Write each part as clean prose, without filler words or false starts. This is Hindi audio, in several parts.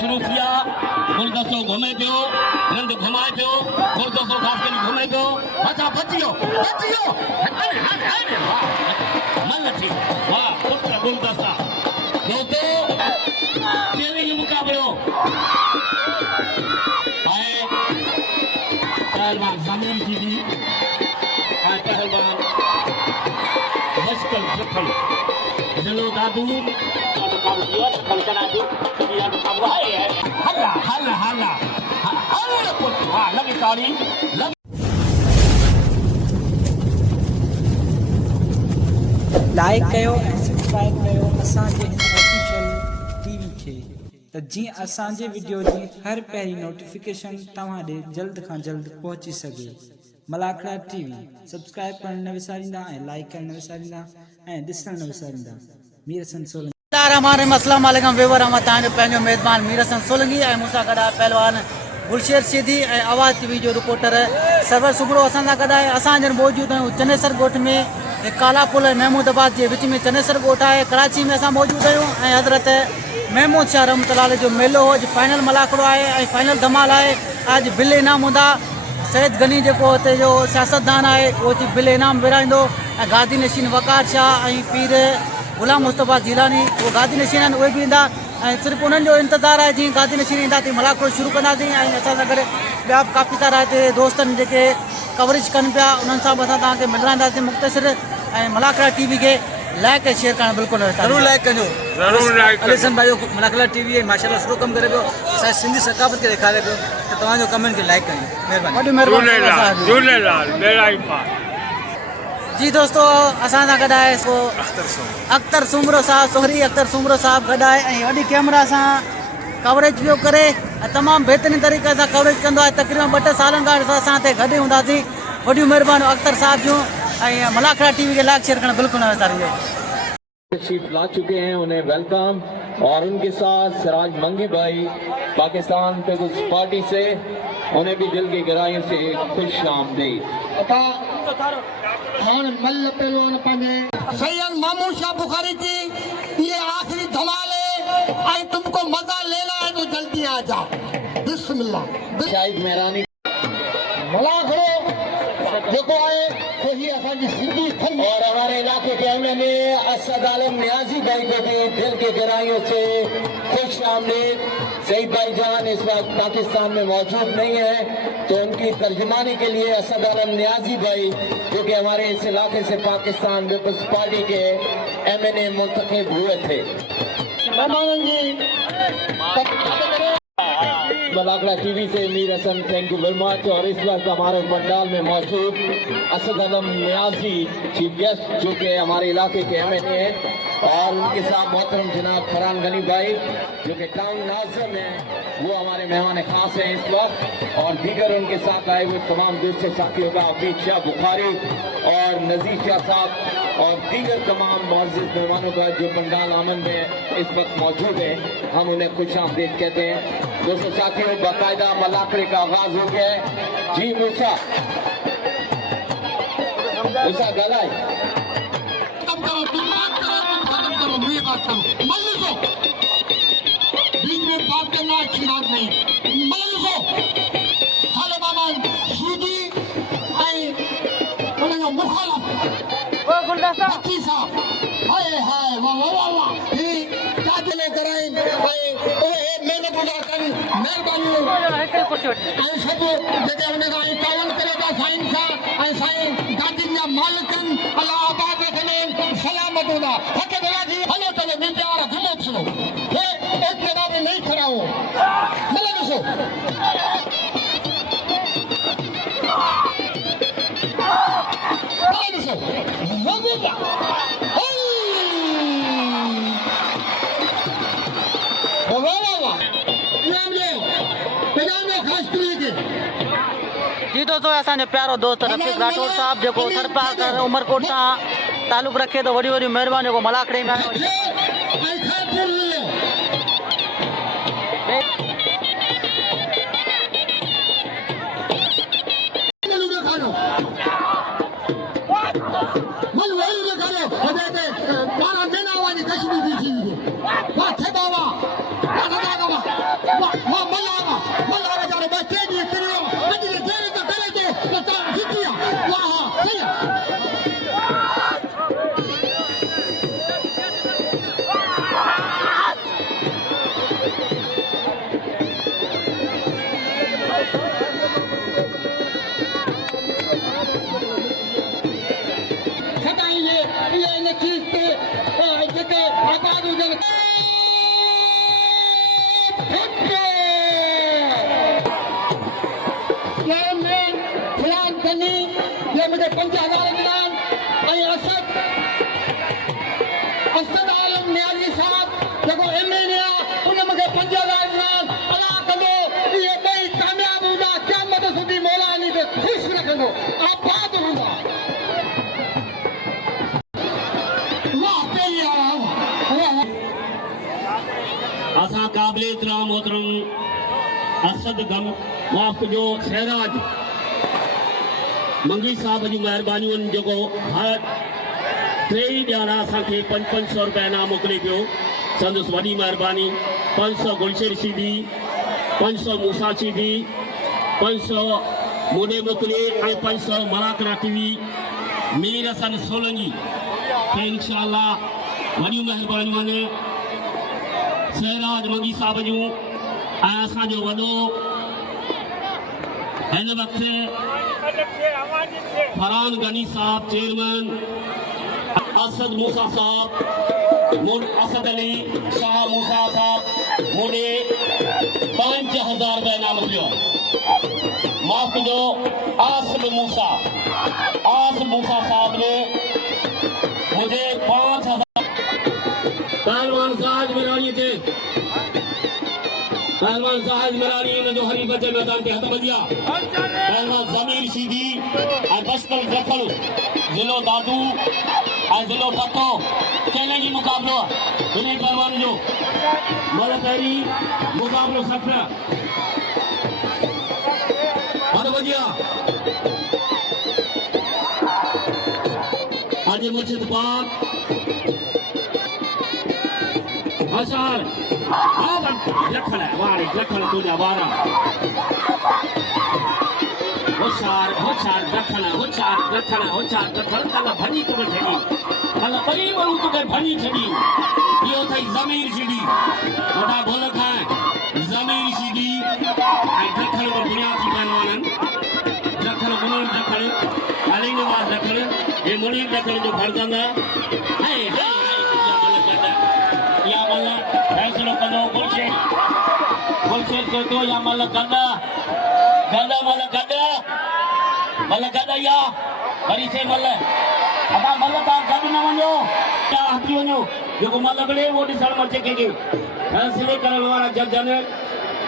शुरू थिया गुलदस्तो घुमे पियो रंद घुमाए पियो गुलदस्तो ख़ास करे घुमे पियो अच्छा बचियो अरे मन थी वाह पुत्र गुलदस्ता दोस्तों चैलेंज मुकाबलो आए पहलवान जमीन जी दी आए पहलवान मुश्किल जखम चलो दादू हल्ला हल्ला हल्ला हल्ला पुत्र हाँ लगी ताड़ी लाइक कयो ऐं सब्सक्राइब कयो असांजे हिन ऑफिशियल टीवी खे त जीअं असांजे वीडियो जी हर पहिरीं नोटिफिकेशन तव्हां ॾे जल्द खां जल्द पहुची सघे। मलाखड़ा टीवी सब्सक्राइब करण न विसारींदा ऐं लाइक करण न विसारींदा ऐं ॾिसण न विसारींदा। मीर हसन सोलंकी अस्सलाम वालेकुम वेवर मां तव्हांजो पंहिंजो मेज़बान मीर हसन सोलंकी ऐं मूंसां गॾु आहे पहलवान गुलशेर सिधी ऐं आवाज़ टीवी जो रिपोर्टर सरवर सुबुह असां सां गॾु आहे। असां हींअर मौजूदु आहियूं चनेसर ॻोठ में काला पुल महमूदाबाद जे विच में चनेसर ॻोठ आहे। कराची में असां मौजूदु आहियूं ऐं हज़रत महमूद शाह रहमतुल्लाह जो मेलो हो अॼु फाइनल मलाखड़ो आहे ऐं फाइनल धमाल आहे। अॼु बिल इनाम हूंदा सैयद गनी जेको हुते जो सियासतदान आहे उहो अची बिल इनाम विराईंदो ऐं गादी नशीन वकार शाह ऐं पीर गुलाम मुस्तफ़ा जीलानी उहे गादी नशीन आहिनि उहे बि ईंदा ऐं सिर्फ़ु उन्हनि जो इंतज़ारु आहे जीअं गादी नशीन ईंदा तीअं मलाखड़ो शुरू कंदासीं ऐं असां सां गॾु ॿिया बि काफ़ी सारा हिते दोस्तनि जेके कवरेज कनि पिया उन्हनि सां बि असां तव्हांखे मिलंदासीं मुख़्तसिर ऐं मलाखड़ा टीवी खे लाइक ऐं शेयर करणु बिल्कुलु ज़रूरु लाइक कजो अलीसन भाई मलाखड़ा टीवी माशाल्लाह सुठो कमु करे पियो असांजी सिंधी सकाफ़त खे ॾेखारे पियो त तव्हांजो कमेंट खे लाइक कयो महिरबानी। जी दोस्तों असां सां गॾु आहे सो अख्तर सुमरो साहब सोहरी अख्तर सुमरो साहब गॾु आहे ऐं वॾी कैमरा सां कवरेज पियो करे ऐं तमामु बहितरीन तरीक़े सां कवरेज कंदो आहे। तक़रीबन 2-3 सालनि खां असां हिते गॾु हूंदासीं। वॾियूं महिरबानियूं अख्तर साहब जूं ऐं मलाखड़ा टीवी खे लाइक शेयर करणु बिल्कुलु न विसारिजो। तशरीफ ला चुके हैं उन्हें वेलकम और उनके साथ सिराज मंगी भाई पाकिस्तान पीपल्स पार्टी से उन्हें भी दिल की गहराइयों से खुश आमदीद। सैयद मामूद शाह बुखारी की ये आखिरी धमाल है आई तुमको मजा लेना है तो जल्दी आ जाओ। बिस्मिल्लाह शाहिद मेहरानी मलाखड़ो देखो आए वही असांजी सिंधी थम और हमारे इलाके के एमएलए असद आलम नियाजी भाई को भी दिल की गहराइयों से खुश आमदीद। सईद भाईजान इस वक्त पाकिस्तान में मौजूद नहीं है तो उनकी तर्जुमानी के लिए असद आलम नियाजी भाई जो कि हमारे इस इलाके से पाकिस्तान पीपल्स पार्टी के एमएनए मुंतखब हुए थे। मलाखड़ा टीवी से Mir Hasan thank you very much. और इस वक्त हमारे पंडाल में मौजूद असद आलम नियाजी चीफ गेस्ट जो कि हमारे इलाके के एमएनए हैं और उनके साथ मोहतरम जनाब फरहान गनी भाई जो कि टाउन नाज़िम हैं वो हमारे मेहमान खास हैं इस वक्त और दीगर उनके साथ आए हुए तमाम दोस्तों साथियों का हफीज शाह बुखारी और नज़ीर शाह साहब और दीगर तमाम मुअज़्ज़िज़ मेहमानों का जो पंडाल आमन में इस वक्त मौजूद है हम उन्हें खुश आमदीद कहते हैं। दोस्तों साथियों बाकायदा मलाखड़े का आगाज हो गया है। जी मूसा गलाए बीच में बात करना अच्छी बात नहीं। मलसो खाले बाबा सीधी आई उन्हें मुखालफ बच्ची साहब हाय हाय वाह वाह वाह ये क्या दिले कराएं भाई ओए मेहनत उठाकर मेहरबानी आई सब जगह उन्हें आई तावन करेगा साइन सा आई साइन गादिन या मालकन अल्लाह आबाद रखने सलामत होना हक देना जी हेलो चलो नीचे आ रहा घुमो सुनो ये एक जगह पे नहीं खड़ा हो मतलब सो जी दोस्तों असांजो प्यारो दोस्त रफीक राठौर साहब जेको सरपार उमरकोट सां तालुक़ रखे थो वॾी वॾी महिरबानी जेको मलाखड़े में आबाद हुजनि फलान कनी ये मुझे 5000 ॾिनान ऐं असद आलम नियाज़ी साहब जेको एमएलए आहे उन मूंखे 5000 ॾिनान अला कंदो इहे ॿई कामयाब हूंदा क़यामत सुधी मौला अली खे ख़ुशि रखंदो आबाद हूंदा वाह पहिरीं आवाज़ असां क़ाबिल एतिराम मोहतरम असद गम माफ़ जो शहराज मंगी साहब जी महिरबानियुनि जेको हर टे ई ॼाणा असांखे 500 रुपया इनाम मोकिले पियो संदसि वॾी महिरबानी 500 गुलशेर शीदी 500 मूसा शीदी 500 मुॾे मोकिले ऐं 500 मलाकरा टीवी मीर हसन सोलंगी खे इंशाअल्लाह वॾियूं महिरबानियूं आहिनि शहराज मंगी साहब जूं ऐं असांजो वॾो हिन वक़्तु फरहान गनी साहब चेयरमैन असद मूसा साहब असद अली शाह मूसा साहब मुझे 5000 रुपया इनाम मिलियो माफ़ कजो आसिम मूसा साहब ने मुझे 5000 पहलवान साहब मिरानी थे पहलवान साहब मिरानी ने जो हरी बचे मैदान के हथ बजिया पहलवान जमीर सीधी और बचपन रखल जिलो दादू और जिलो पत्तो चैलेंज मुकाबलो इन्हीं पहलवान जो मतलब पहली मुकाबलो सफर हथ बजिया आज मुर्शिद पाक हसार लखन है वारे लखन तुझा वारा होशार दखन तला भनी तो छड़ी तला परी वणु तो भनी छड़ी यो थई जमीर छड़ी वडा बोल खाए जमीर छड़ी आई दखन को बुनियादी पहलवान दखन मुनी दखन अली नवाज दखन ये मुनी दखन जो फरजंदा है या मल्ला फैसलो करो बुलशेट को या मल्ला गंदा गदा या वरी से मल्ला अदा मल्ला ता गद न वणो क्या हटी वणो जेको मल्ला गले वो ॾिसण मचे के फैसले करण वाला जज ने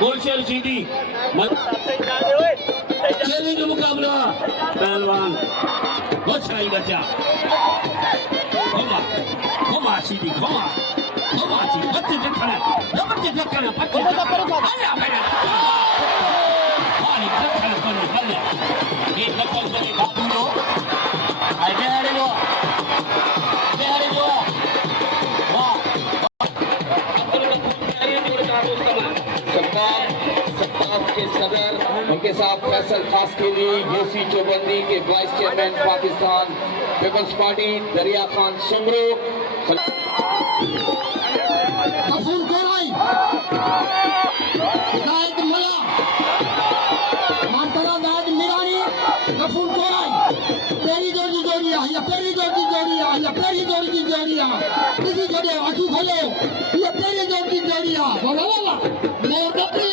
बुलशेट सीधी चैलेंज मुकाबला पहलवान बचाई बचा घुमा सीधी घुमा ची बच्चे देखना बच्चे अल्लाह मेरा वाली देखना कोने अल्लाह ये दखल करे बाबू लो आई बेहरे लो वाह सत्ताफ के सदर उनके साथ फैसल खास के लिए यूसी चौबंदी के वाइस चेयरमैन पाकिस्तान पीपल्स पार्टी दरिया खान सुमरू गफूर गोलाई नायक मला मानतला नायक मिरानी गफूर गोलाई पेरी जोड़ी या पेरी जोड़ी किसी जोड़ी आंखों खोलो ये पेरी जोड़ी वाला मैं कपड़े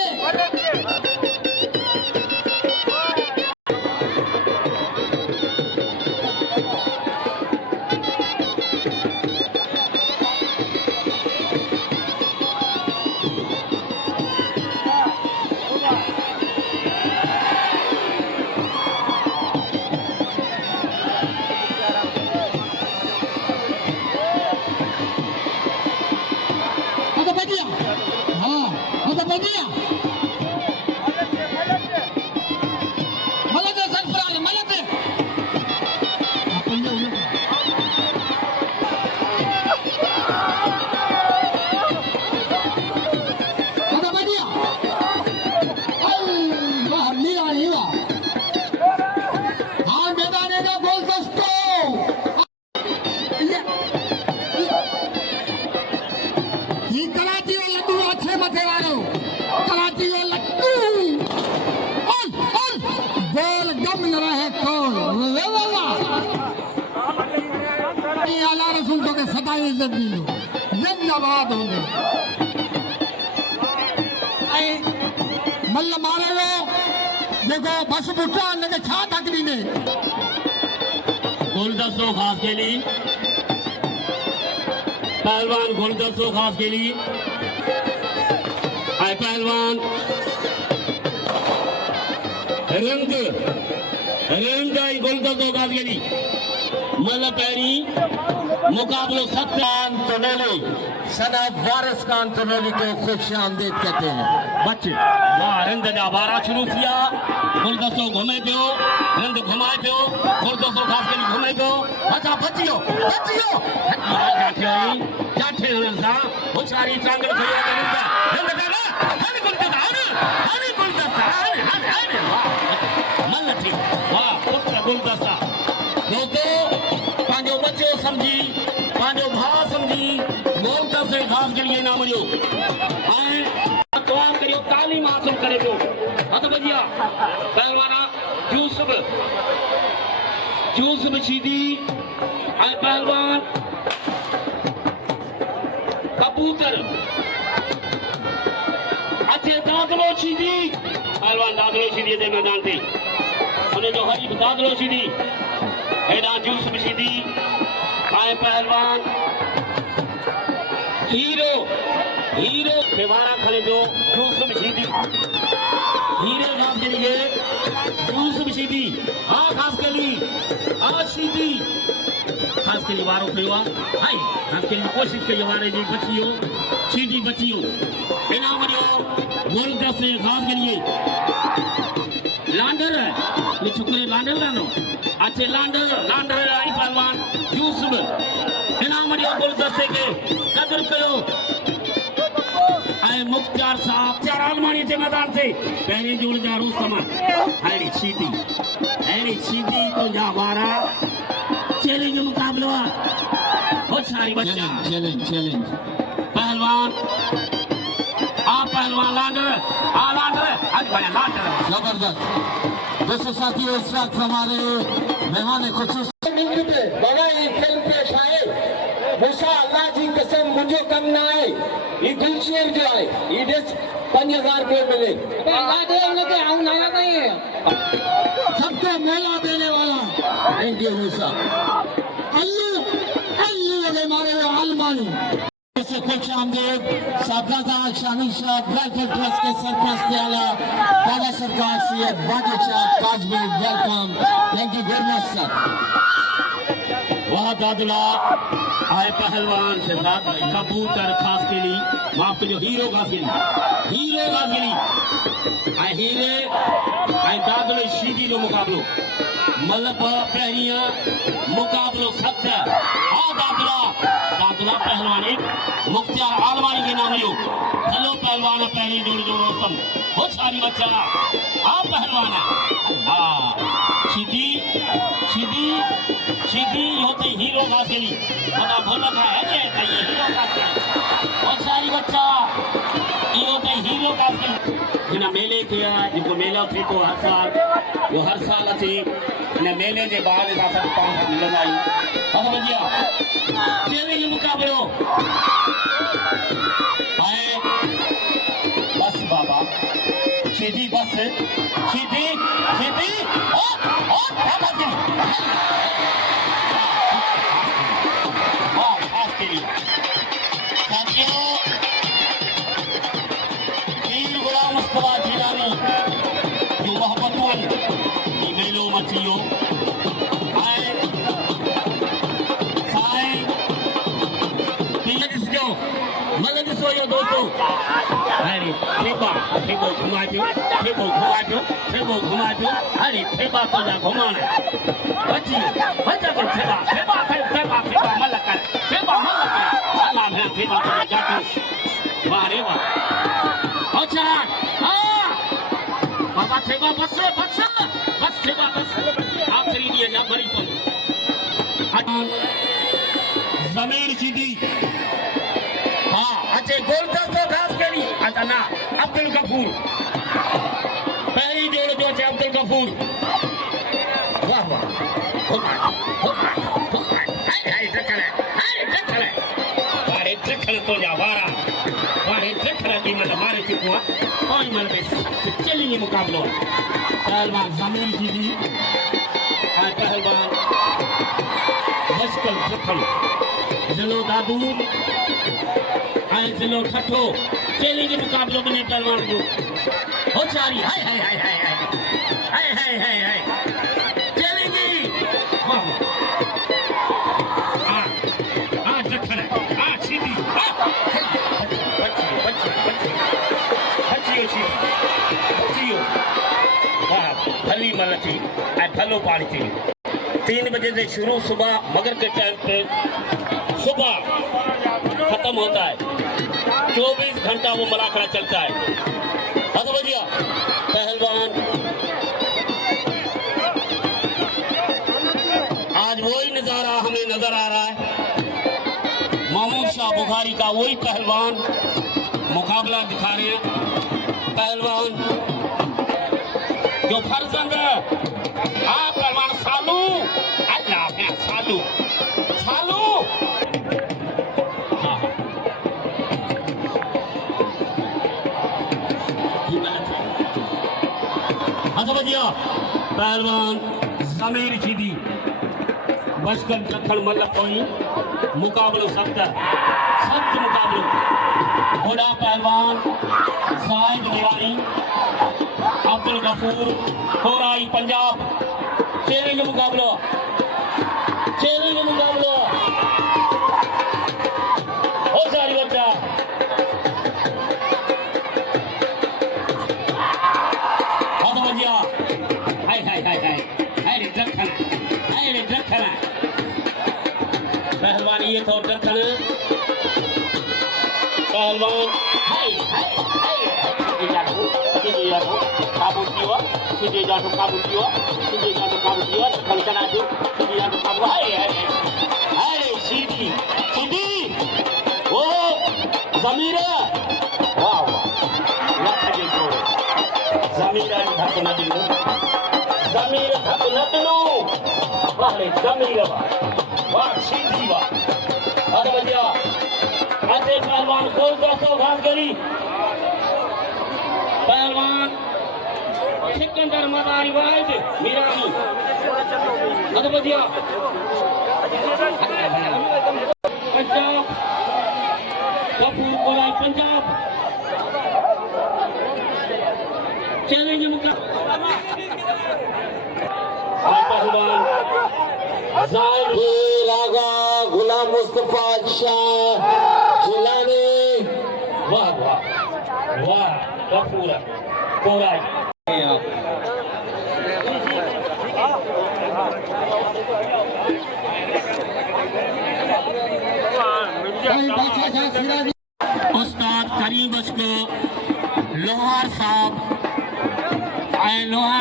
आला रसूल तो के सदा इज्जत दी जिंदाबाद होंगे मल मारे देखो बस पुटा लगे छा तकड़ी ने गुलदस्तों खास के लिए पहलवान गुलदस्तों खास के लिए आए पहलवान रंग गुलदस्तों खास के लिए मतलब पैरी मुकाबलो सत्तान तनोली सनद वारिस खान तनोली को खुश आमदीद कहते हैं। बच्चे वाह रंग जा बारा शुरू किया गुलदस्तों घुमे पियो रंग घुमाए पियो गुलदस्तों खास के लिए घुमे पियो बचा बचियो जाठे सा होशियारी चांगल खया रंग देना हर गुलदस्ता मल थी वाह पुत्र गुलदस्ता दोस्तों पांजो बच्चो समझी पांजो भाव समझी गुलदस्ते खास के लिए ना मरियो तमाम करियो तालीम हासिल करे पियो हथ बजिया पहलवाना यूसुफ शीदी ऐं पहलवान कबूतर अचे दादलो शीदी पहलवान दादलो शीदी जे मैदान ते उन जो हरीफ दादलो शीदी हेॾां यूसुफ शीदी ऐं पहलवान हीरो खे वारा खणे पियो यूसुफ शीदी हीरे खास के लिए यूसुफ शीदी खास के लिए शीदी खास के लिए वारो पियो हाय खास के लिए कोशिश कई वारे जी बचियो शीदी बचियो इना वरियो गुलदस्ते खास के लिए लांडर ये छोकरे लांडर रहनो अच्छे लांडर आई पहलवान यूसुफ इना वरियो गुलदस्ते के कदर कयो मुख्तार साहब चार आलमानी के मैदान से पहले जोड़ जा रोज समान हैरी शीदी तो जा वारा चैलेंज मुकाबला बहुत सारी बच्चा चैलेंज पहलवान लांडर आज बड़ा लांडर जबरदस्त। दोस्तों साथियों इस वक्त हमारे मेहमान खुसूस बाबा ये फिल्म पेश आए मूसा अल्लाह जी कसम मुझे कम ना आए ये गुलशेर जो है ये 5,000 रुपये मिले सबको मेला देने वाला थैंक यू मूसा अल्लू लगे मारे हुए आलमानी से खुश आमदीद साबका शामिल साहब वेलफेयर ट्रस्ट के सरपंच आला बाबा सरकार सैयद बादशाह Kazmi welcome thank you very much sir. वह दादला आए पहलवान शहजाद कबूतर खास के लिए माफ करियो हीरो खास के लिए आए हीरे आए दादले शीदी जो मुकाबलो मतलब पहरिया मुकाबलो सख्त है दादला पहलवान एक मुख्तार आलमानी के नाम लियो हेलो पहलवान पहली जोड़ रोस्तम बहुत सारी बच्चा पहलवान है शीदी होते हीरो खास के लिए पता भोला का है ये हीरो खास के बहुत सारी बच्चा ये होते हीरो खास के हिन मेले थे जो मेला थे तो हर साल अचे हिन मेले के बाद मिलंदा आहियूं हथ बजिया चैलेंज मुकाबलो बस बाबा शीदी बस शीदी खास के लिए साथियों पीर गुलाम मुस्तफा जिलानी जो मोहब्बतुन ये मेलो मचियो आए साईं जो मतलब ॾिसो इहो दोस्तो अरे ठेबो घुमाए पियो अरे ठेबा तुंहिंजा घुमाइण बची बचा कर ठेबा मल कर अल्लाह भेण ठेबा तुंहिंजा जाटो वाह रे वाह अच्छा बाबा ठेबा बस ठेबा आखिरी ॾींहं जा मरी पवंदो ज़मीर शीदी अच्छे गुलदस्तों खास के लिए अच्छा ना अब्दुल गफूर पहली जोड़ जो अच्छे अब्दुल गफूर वाह अरे ॾखण तो जा वारा वारे ॾखण की मतलब मारे चुको आहे और मतलब चैलेंज मुकाबलो पहलवान ज़मीर जी भी और पहलवान मशकल ॾखण ज़िलो दादू जिलो ठठो चैलेंज मुकाबलो बने पहलवान जो होशियारी हाय हाय हाय हाय हाय हाय हाय हाय चैलेंज वाह आ ॾखण आ सीधी बची वाह भली मल थी ऐं भलो पाणी थी 3 बजे से शुरू सुबह मगर के टाइम पे सुबह खत्म होता है 24 घंटा वो मलाखड़ा चलता है तो भैया पहलवान आज वही नजारा हमें नजर आ रहा है महमूद शाह बुखारी का वही पहलवान मुकाबला दिखा रहे हैं पहलवान जो फर्जंद पहलवान सालू अल्लाह है सालू सालू भैया पहलवान ज़मीर जीदी बचकर ॾखण मल कोई मुकाबलो सख्त मुकाबलो बड़ा पहलवान जाहिद निरानी अब्दुल गफूर खोराई पंजाब चैलेंज मुकाबलो हो सारी बच्चा पहलवान ये तो ॾखण पहलवान काबू किया सीधे जाटो काबू किया ॾखण चना जो सीधे जाटो काबू हाय सीधी ओ ज़मीर वाह लख जे जोड़े ज़मीर धक न ॾिनो ज़मीर धक न ॾिनो ज़मीर वाह सीधी वाह भैया अच्छे पहलवान खोल 200 घास गरी पहलवान सिकंदर मदारी वाहिद मीरानी भैया पंजाब कपूर कोलाई पंजाब चैलेंज मुकाबला पहलवान रागा गुलाम मुस्तफा शाह जिलानी वाह वाह वाह कपूर कोराई उस्ताद करीम बशको लोहार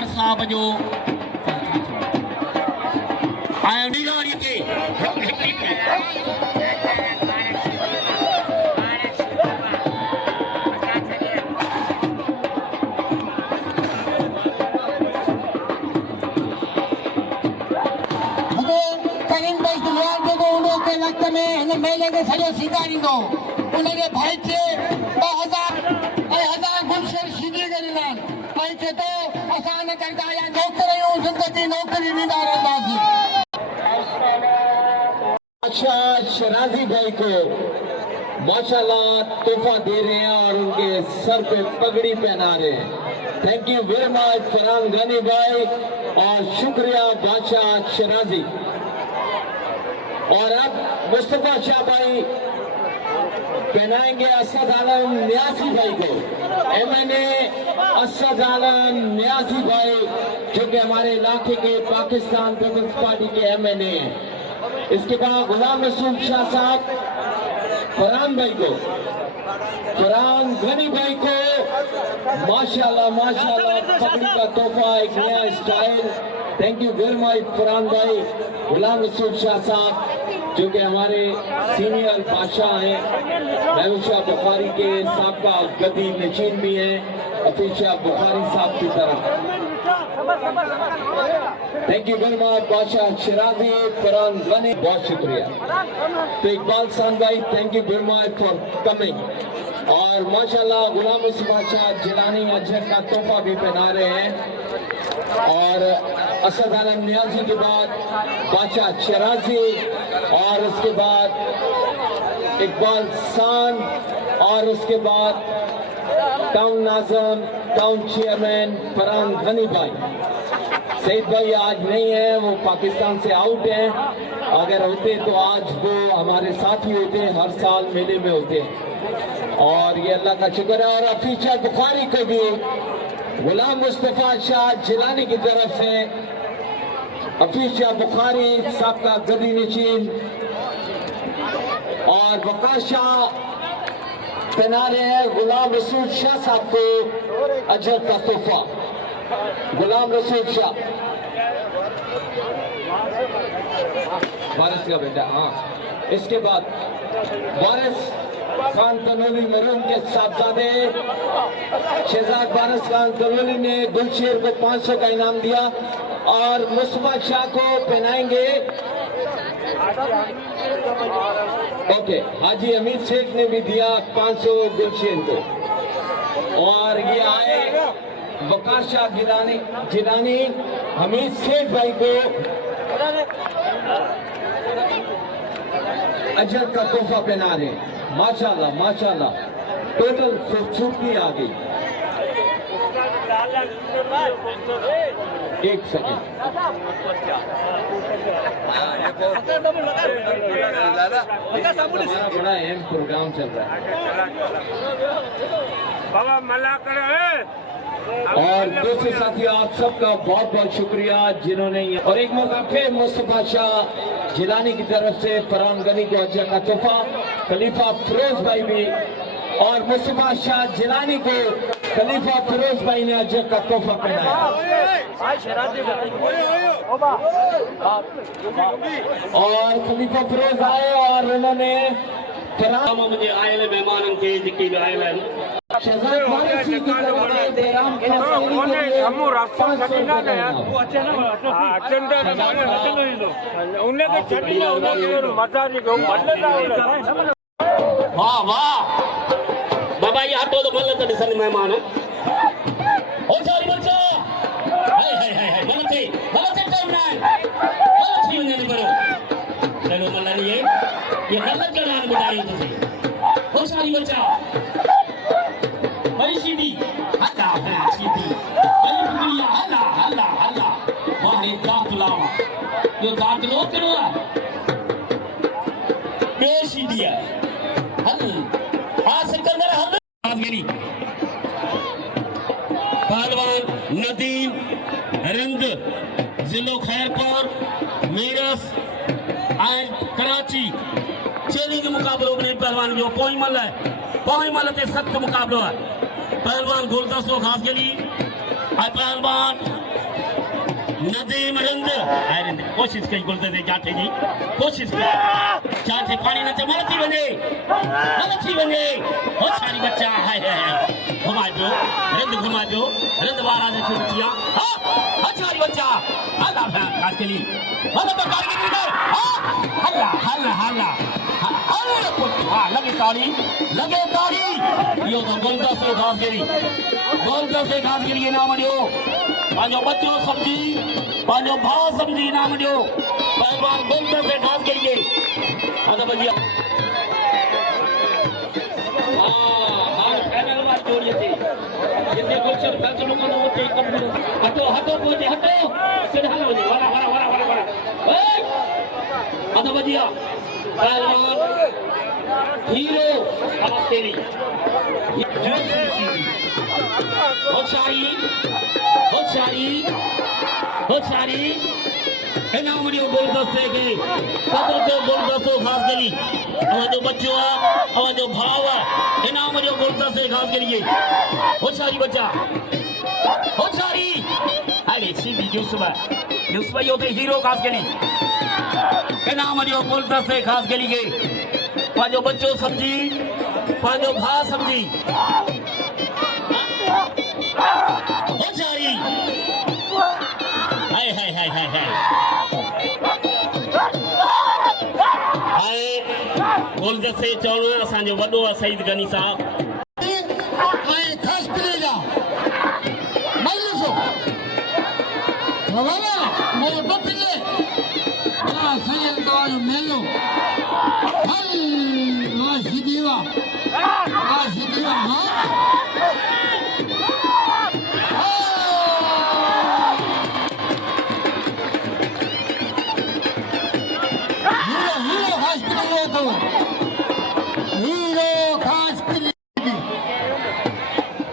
साहब जो मेले के सॼो सीगारींदो उनखे भाई खे 2000 गुलशन सीधी करे ॾिना भाई चए थो असां न कंदा या नौकर आहियूं ज़िंदगी नौकरी ॾींदा रहंदासीं अच्छा शराजी भाई को माशाल्लाह तोहफा दे रहे हैं और उनके सर पे पगड़ी पहना रहे हैं thank you very much Farhan Ghani भाई और शुक्रिया बादशाह शराजी और अब मुस्तफा शाह भाई पहनाएंगे असद आलम न्यासी भाई को MNA असद आलम न्यासी भाई जो कि हमारे इलाके के पाकिस्तान पीपल्स पार्टी के MNA हैं। इसके बाद गुलाम रसूल शाह साहब फरहान भाई को फरहान गनी भाई को माशाल्लाह पगड़ी का तोहफा एक नया style thank you very much Farhan भाई गुलाम रसूल शाह साहब जो कि हमारे सीनियर बादशाह हैं महबूब शाह बुखारी के साहब का गद्दी नशीन भी हैं हफीज शाह बुखारी साहब की तरफ थैंक यू वेरी मच बादशाह शिराजी फरहान गनी, बहुत शुक्रिया। तो इकबाल खान भाई, thank you very much for coming. और माशाल्लाह गुलाम मुस्तफा शाह जिलानी अजहर का तोहफा भी पहना रहे हैं। और असद आलम नियाजी के बाद बादशाह शिराजी, और उसके बाद इकबाल खान, और उसके बाद टाउन नाज़म, टाउन चेयरमैन फरहान गनी भाई। सईद भाई आज नहीं है, वो पाकिस्तान से आउट हैं। अगर होते तो आज वो हमारे साथ ही होते, हर साल मेले में होते हैं। और ये अल्लाह का शुक्र है। और अफीशा बुखारी को भी गुलाम मुस्तफा शाह जिलानी की तरफ से अफीशा बुखारी साहब का गदी नशीन और वकार शाह पहना रहे हैं गुलाम रसूल शाह साहब को अजहर का तोहफा। गुलाम रसूल शाह वारिस का बेटा, हाँ। इसके बाद वारिस खान तनोली मरूम के साहबजादे शहजाद वारिस खान तनोली ने गुलशेर को 500 का इनाम दिया और मुस्तफा शाह को पहनाएंगे। ओके, हाजी अमीर शेख ने भी दिया 500 गुलशेर को। और ये आए वकार शाह जिलानी हमीद शेख भाई को अजहर का तोहफा पहना रहे हैं। माशाल्लाह माशाल्लाह, टोटल खूबसूरती आ गई। एक सेकंड, हमारा बड़ा अहम प्रोग्राम चल रहा है। और दूसरे साथियों, आप सबका बहुत बहुत शुक्रिया जिन्होंने ये, और एक मौका फिर मुस्तफा शाह जिलानी की तरफ से फरहान गनी को अजहर का तोहफा, खलीफा फिरोज भाई भी, और मुस्तफा शाह जिलानी को खलीफा फिरोज भाई ने अजहर का तोहफा पहनाया। और खलीफा फिरोज आए और उन्होंने मुझे आयल मेहमान के जिक्की आयल शहजाद वारिस की तरफ से बैराम खसेरी के लिए 500 रुपए का इनाम। वाह वाह बाबा, ये हटो तो मल्ल तो ॾिसण महिमान ओ सारी बच्चा हाय हाय हाय मल्ल थे टाइम ना मल्ल थी वञे करो चलो मल्ल नहीं ये गलत ॻाल्हि ॿुधाई तुसीं। ओ सारी बच्चा बड़ी सीधी हल्ला है, सीधी बड़ी बुढ़िया हल्ला हल्ला हल्ला माने दाखला यो दाखलो करो बेसीधी है हल आ सकल मेरा हल मेरी पहलवान नदीम रिंद जिलो खैरपुर मीरस एंड कराची चैलेंज मुकाबलो में पहलवान जो पोई मल ते सख्त मुकाबलो है। पहलवान गुलदस्तो खास के लिए पहलवान नदीम रिंद कोशिश कई गुलदस्ते जाठे जी कोशिश कर जाठे पानी न मल थी वने बहुत सारी बच्चा है घुमा दो रिंद वारा ने शुरू किया। हाँ सारी बच्चा हल्ला खास के लिए हल्ला हल्ला हल्ला लगे ताड़ी यो तो गुलदस्ते खास गिरी इनाम ॾियो पंहिंजो बच्चो समझी पंहिंजो भाउ समझी इनाम ॾियो पहलवान गुलदस्ते खास गिरी अदब जी पैनल में जोड़िए थे जितने गुलशन खर्च लोगों ने उते हटो पहुंचे हटो सीधे हल वञे वारा अदब जी पहलवान हीरो तेरी बहुत सारी इनाम ॾियो गुलदस्ते खे कदर जो गुलदस्तो खास करी अवाजो बच्चो अवाजो भाव इनाम ॾियो गुलदस्ते खास करिए होशियारी बच्चा होशियारी अरे सीधी यूसुफ यो थे हीरो खास करी इनाम ॾियो गुलदस्ते खास करी के पांजो बच्चो समझी पांजो भाउ समझी होशियारी हाय हाय हाय हाय हाय हाय गुलदस्ते चवणो असांजो वॾो आहे सईद गनी साहब ऐं ख़ासि करे जा मजलिसो बाबा मेरे बठले ना सैयद तवाजो मेलो हल वाह सीधीवा हाँ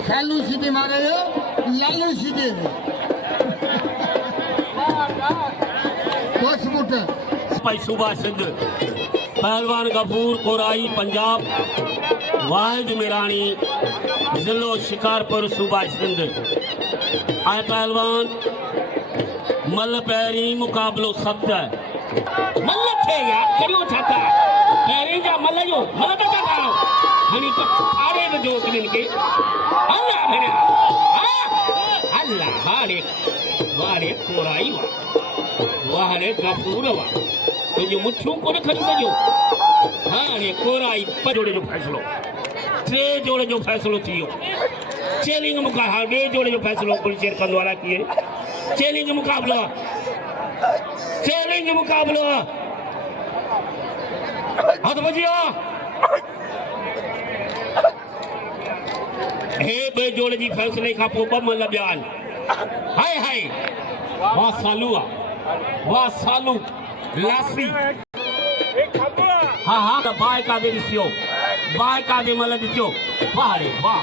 खालू सीधी मारे लालू सीधे भाई सुभाष सिंध पहलवान गफूर कोराई पंजाब वाहिद मिरानी जिलो शिकारपुर सुभाष सिंध आए पहलवान मल पहिरीं मुकाबलो सख्त है मल थे यार करियो छाता पहिरीं जा मल जो मल त काढो हणी तो आरे जो किन के अल्लाह भेण अल्लाह हारे वारे कोराई वारे गफूर वा तुझे मुठियूं कोन खणी सघियो हाणे कोराई जोड़े जो फ़ैसिलो 3 जोड़े जो फ़ैसिलो थी वियो चैलेंज मुकाबला 2 जोड़े जो फ़ैसिलो गुलशेर कंदो वारा कीअं चैलेंज मुकाबलो हथ बजियो हे 2 जोड़े जी फ़ैसिले खां पोइ 2 मल ॿिया आहिनि हाय हाय वाह सालू लासी हाँ हाँ बाय का दे दिसियो बाय का दे मल दिसियो वाह रे वाह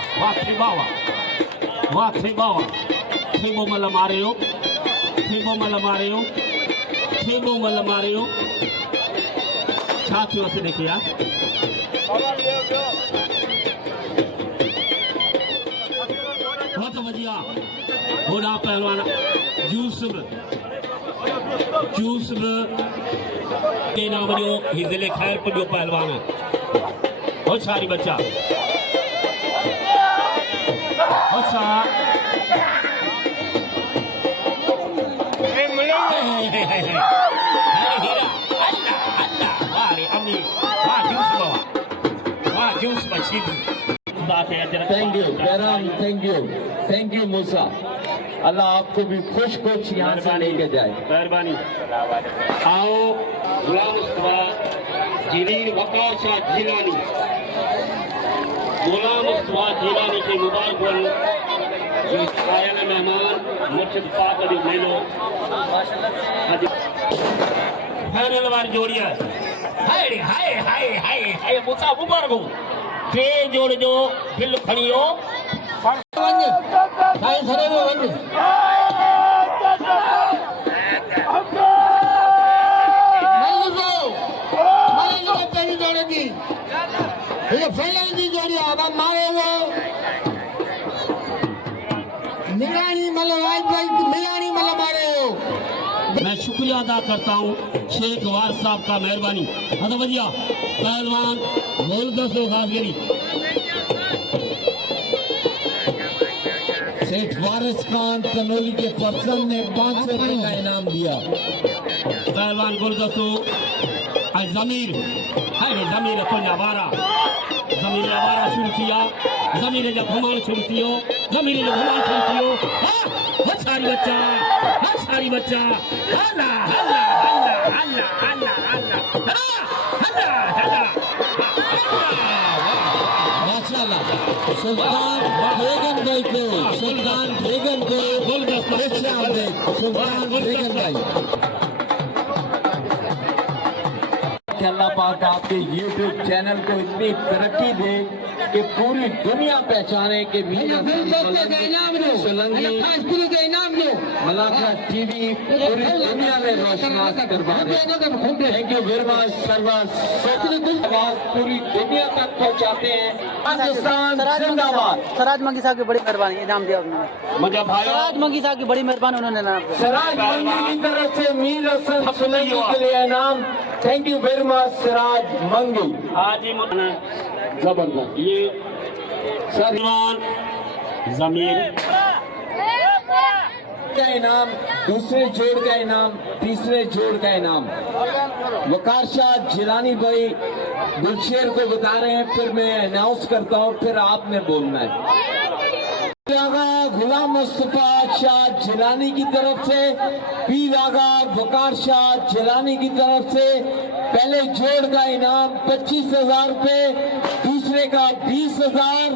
थेबो मल मारियो छा थियो से देखे यार बहुत बढ़िया होड़ा पहलवान जूस के नाम जो हिजले खैरपुर जो पहलवान है बहुत सारी बच्चा अच्छा जूस बची थैंक यू मूसा अल्लाह आपको भी खुश यहाँ से लेके जाए मेहरबानी आओ गुलाम मुस्तफा जलील वकार शाह जिलानी के मुबारक जो आयल मेहमान मुर्शिद पाक जो मेलो फाइनल वारी जोड़ी है हाय मूसा मुबारक 3 जोड़ जो दिल खणियो मैं शुक्रिया अदा करता हूँ शेख वार साहब का मेहरबानी हद बढ़िया पहलवान गुलदस्ते खासगिरी शेख वारिस खान तनोली के पर्सन ने 500 रुपए का इनाम दिया पहलवान गुलदस्तो जमीर तो वारा शुरू किया जमीर जा घुमाण शुरू कियो सारी बच्चा माशाल्लाह सुल्तान बेगम को सुल्तान बेगम भाई कि अल्लाह पाक आपके YouTube चैनल को इतनी तरक्की दे कि पूरी दुनिया पहचाने के मलाका टीवी पूरी दुनिया में रोशनास करवा रहे। थैंक यू वेरी मच सर्वास पूरी दुनिया तक पहुंचाते हैं। पाकिस्तान जिंदाबाद। सराज मंगी साहब की बड़ी मेहरबानी इनाम दिया उन्होंने सराज मंगी साहब की बड़ी मेहरबानी उन्होंने इनाम दिया सराज मंगी की तरफ से मीर हसन सुलैनी के लिए इनाम। Thank you very much Siraj Mangi. आज जबरदस्त ये सलमान जमीर का इनाम, दूसरे जोड़ का इनाम, तीसरे जोड़ का इनाम। वकार शाह जिलानी भाई गुलशेर को बता रहे हैं, फिर मैं अनाउंस करता हूँ, फिर आपने बोलना है। गुलाम मुस्तफा शाह जिलानी की तरफ से, पीर आगा वकार शाह जिलानी की तरफ से पहले जोड़ का इनाम 25,000 रुपए, दूसरे का 20,000,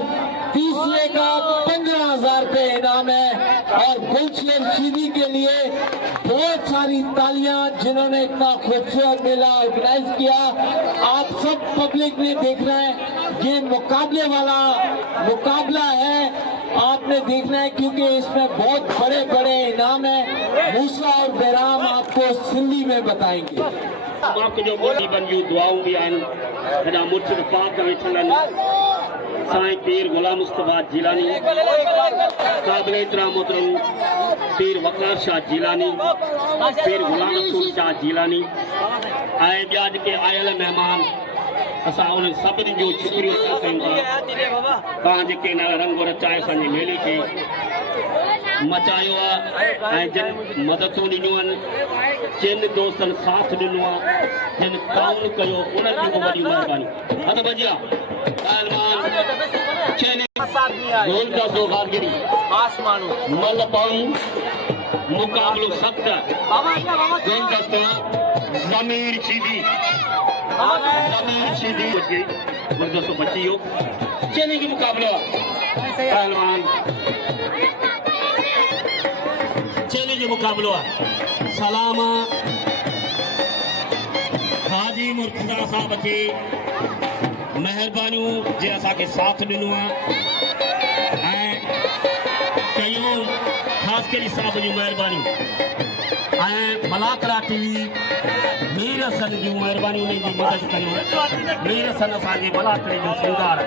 तीसरे का 15,000 रुपए इनाम है। और गुलशेर शीदी के लिए बहुत सारी तालियां, जिन्होंने इतना खूबसूरत मेला ऑर्गेनाइज किया। आप सब पब्लिक ने देखना है, ये मुकाबले वाला मुकाबला है, आपने देखना है, क्योंकि इसमें बहुत बड़े बड़े इनाम है। मूसा और बैराम आपको सिंधी में बताएंगे। आपके जो मोदी बन जूं दुआऊं भी आहिनि, हेॾा मुर्शिद पाक वेठल आहिनि, साईं पीर गुलाम मुस्तफा जिलानी, काबिल एतिराम मोहतरम पीर वकार शाह जिलानी, पीर गुलाम रसूल शाह जिलानी ऐं ॿिया जेके आयल महिमान, असां उन्हनि सभिनी जो शुक्रिया अदा कयूं था। तव्हां जेके हिन रंग रचाए असांजे मेले खे मचायो आहे ऐं जिन मददूं ॾिनियूं आहिनि, जिन दोस्तनि साथ ॾिनो आहे, जिन ताउन कयो, उन्हनि जी बि वॾी महिरबानी। हथ भॼिया मल पाऊं मुकाबलो सख़्त ज़मीर शीदी गुलदस्तो बची वियो, चइने जो मुकाबलो आहे पहलवान, चइने जो मुकाबलो आहे। सलाम हाजी मुर्तज़ा साहब खे महिरबानियूं जे असांखे साथ ॾिनो आहे ऐं कयूं ख़ासि करे साहब जूं महिरबानियूं ऐं मलाकरा टीवी मीर हसन जूं महिरबानियूं, उन्हनि जी मदद कयूं। मीर हसन असांजे मलाकरे जो श्रंगार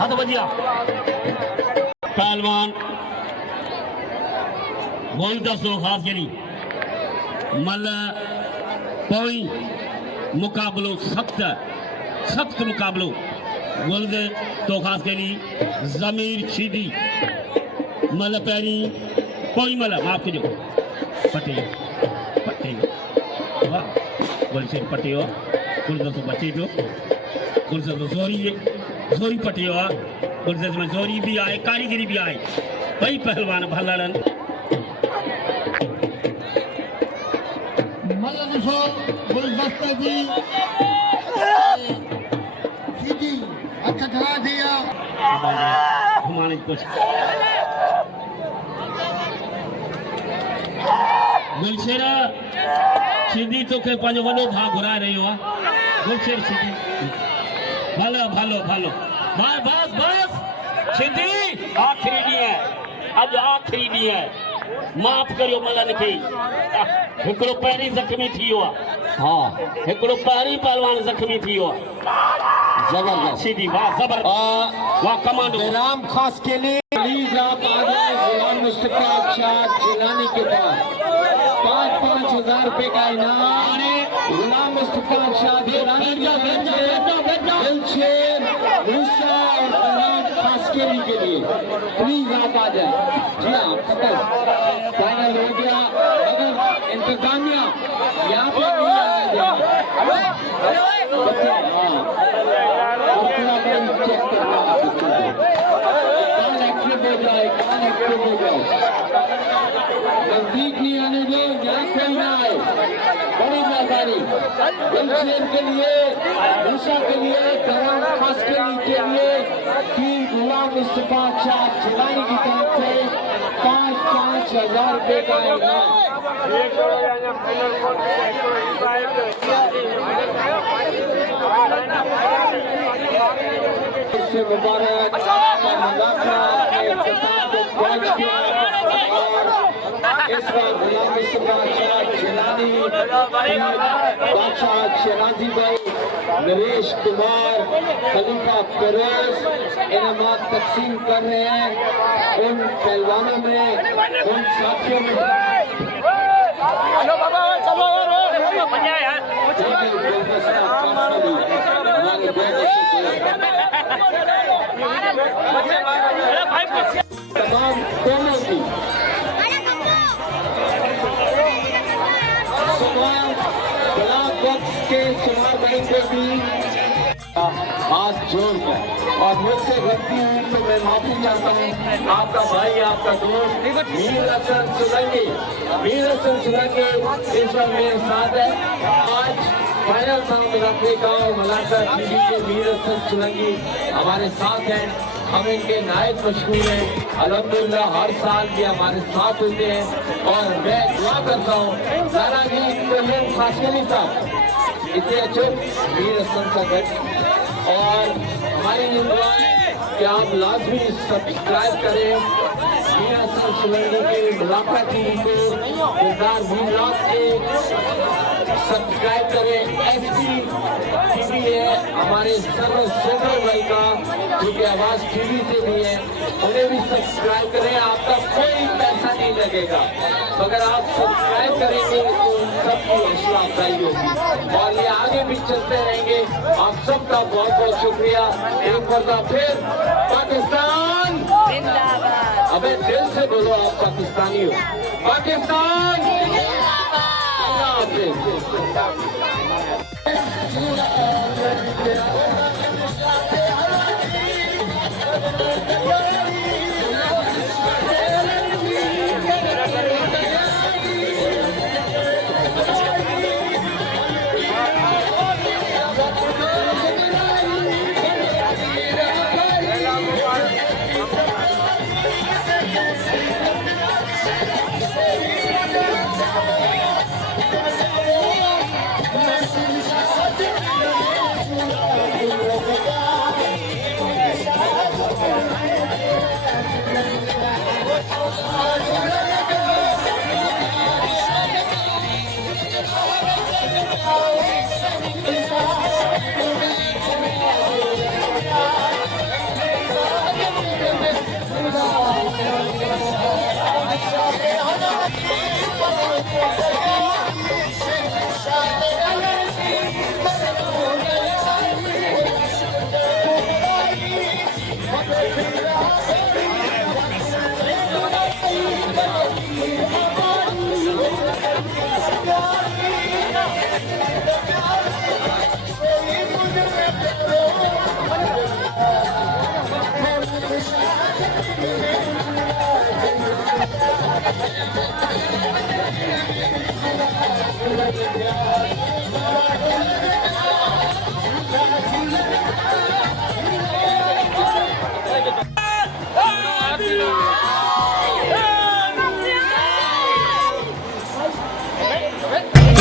हथ वजिया। पहलवान गुलदस्तो ख़ासि करे मल पोई मुकाबलो सख़्त मुकाबलो गुलद तो ख़ासि करे ज़मीर शीदी मल पहिरीं पोई मल माफ़ कजो पटे वाह गुलशेर पटे गुलदस्तो बचे पियो, गुलदस्तो ज़ोरी पटे गुलदस्त में ज़ोरी भी आहे, कारीगरी भी आहे। ॿई पहलवान भलड़नि मल ॾिसो गुलदस्ते जी सीधी हथ खड़ा थी आहे। घुमाने की कोशिश। गुलशेर शीदी तोखे पंहिंजो वॾो भाउ घुराए रहियो आहे। गुलशेर शीदी भलो बस शीदी आख़िरी ॾींहुं आहे, अॼु आख़िरी ॾींहुं आहे, माफ़ करियो मलनि खे। हिकिड़ो पहिरीं ज़ख़्मी थी वियो आहे, हाँ हिकिड़ो पहिरीं पहलवान ज़ख़्मी थी वियो आहे। जबरदस्त शीदी वाह जबरदस्त वाह कमांडो। बैराम खास के लिए प्लीज आप आ जाए गुलाम मुस्तफा शाह जिलानी के पास। 5-5 हजार रुपए का इनाम गुलाम मुस्तफा शाह जिलानी दिलशेर मूसा और बैराम खासकेरी के लिए प्लीज आप आ जाए। जी हाँ फाइनल हो गया, अगर इंतजामिया यहाँ पे नहीं नजदीक नहीं आने दो, यहाँ कोई ना आए। बड़ी मेहरबानी गुलशेर के लिए, मूसा के लिए, बैराम खासकेरी के लिए पीर गुलाम मुस्तफा शाह जिलानी की तरफ से 5-5 हजार रुपए का इनाम। इससे मुबारक इस बार गुलाम मुस्तफा शाह जिलानी, बादशाह शराजी भाई, नरेश कुमार, खलीफा फिरोज इनामात तकसीम कर रहे हैं उन पहलवानों में, उन साथियों में। तमाम दोनों की विनती हाथ जोड़कर और मुझसे गलती हुई तो मैं माफी चाहता हूँ। आपका भाई, आपका दोस्त मीर हसन सोलंकी, मीर हसन सोलंकी इस वक्त मेरे साथ है। आज फाइनल साउथ अफ्रीका और मलाकर टीवी के मीर हसन सोलंकी हमारे साथ हैं। हम इनके नायक मशहूर हैं। अल्हम्दुलिल्लाह हर साल भी हमारे साथ होते हैं और मैं दुआ करता हूँ सारा जी खासकली साहब इतने अच्छे मीर हसन का गढ़ और हमारी ये दुआ है कि आप लाजमी सब्सक्राइब करें मीर हसन सोलंकी के मुलाकात टीवी को, किरदार मीरात के सब्सक्राइब करें। एसपी टीवी है हमारे सर्वर भाई का जो कि आवाज टीवी से भी है, उन्हें भी सब्सक्राइब करें। आपका कोई पैसा नहीं लगेगा, मगर आप सब्सक्राइब करेंगे तो उन सबकी हौसला अफजाई होगी और ये आगे भी चलते रहेंगे। आप सबका बहुत बहुत शुक्रिया। एक बार फिर पाकिस्तान जिंदाबाद। अबे दिल से बोलो, आप पाकिस्तानी हो। पाकिस्तान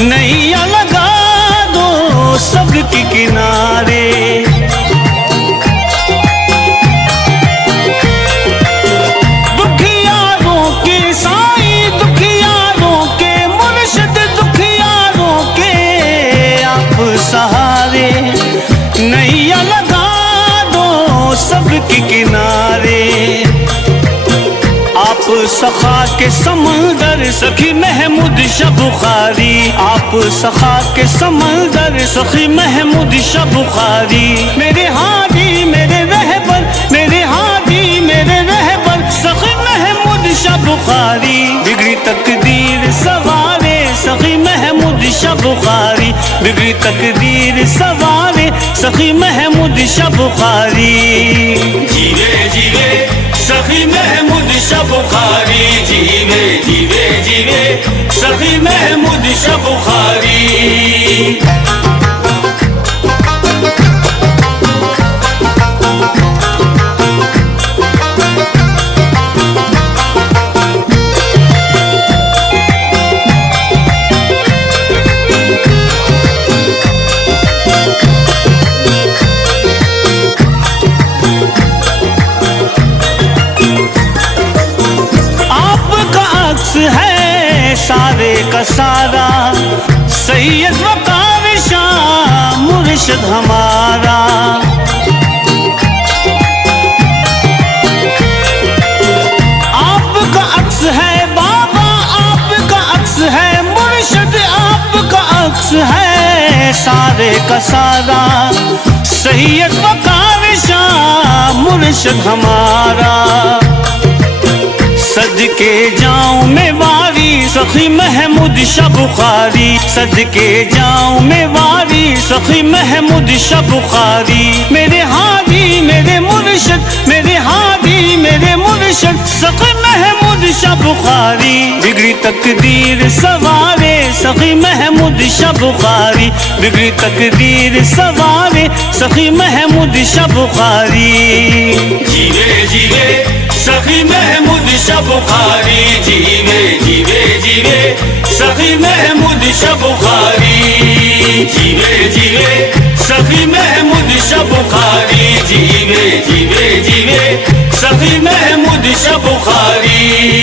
नैया लगा दो सब्र के किनारे, दुखियारों के साईं, दुखियारों के मुर्शिद, दुखियारों के आप सहारे। नैया लगा दो सब्र के किनारे, आप सखा के समंदर सखी महमूद शाह बुखारी, आप सखा के समंदर सखी महमूद शाह बुखारी। मेरे हादी मेरे रहबर, मेरे हादी मेरे रहबर सखी महमूद शाह बुखारी। बिगड़ी तकदीर सवारे सखी महमूद शाह बुखारी, बिगड़ी तकदीर सवारे सखी महमूद शाह बुखारी। जीवे जीवे सखी महमूद शाह बुखारी, जीवे जीवे जीवे सखी महमूद शाह बुखारी। है सारे का सारा सैयद वकार शाह मुर्शिद हमारा। आपका अक्स है बाबा, आपका अक्स है मुर्शिद, आपका अक्स है सारे का सारा सैयद वकार शाह मुर्शिद हमारा। सदके जाऊं मैं वारी सखी महमूद शाह बुखारी, सदके जाऊं मैं वारी सखी महमूद शाह बुखारी। मेरे हादी मेरे मुर्शिद, मेरे हादी मेरे मुर्शिद सखी महमूद शाह बुखारी। बिगड़ी तकदीर सवारे सखी महमूद शाह बुखारी, बिगड़ी तकदीर सवारे सखी महमूद शाह बुखारी। जीवे जीवे सखी महमूद शाह बुखारी, जीवे जीवे जीवे सखी महमूद शाह बुखारी, जीवे जीवे सखी महमूद शाह बुखारी, जीवे जीवे जीवे सखी महमूद शाह बुखारी।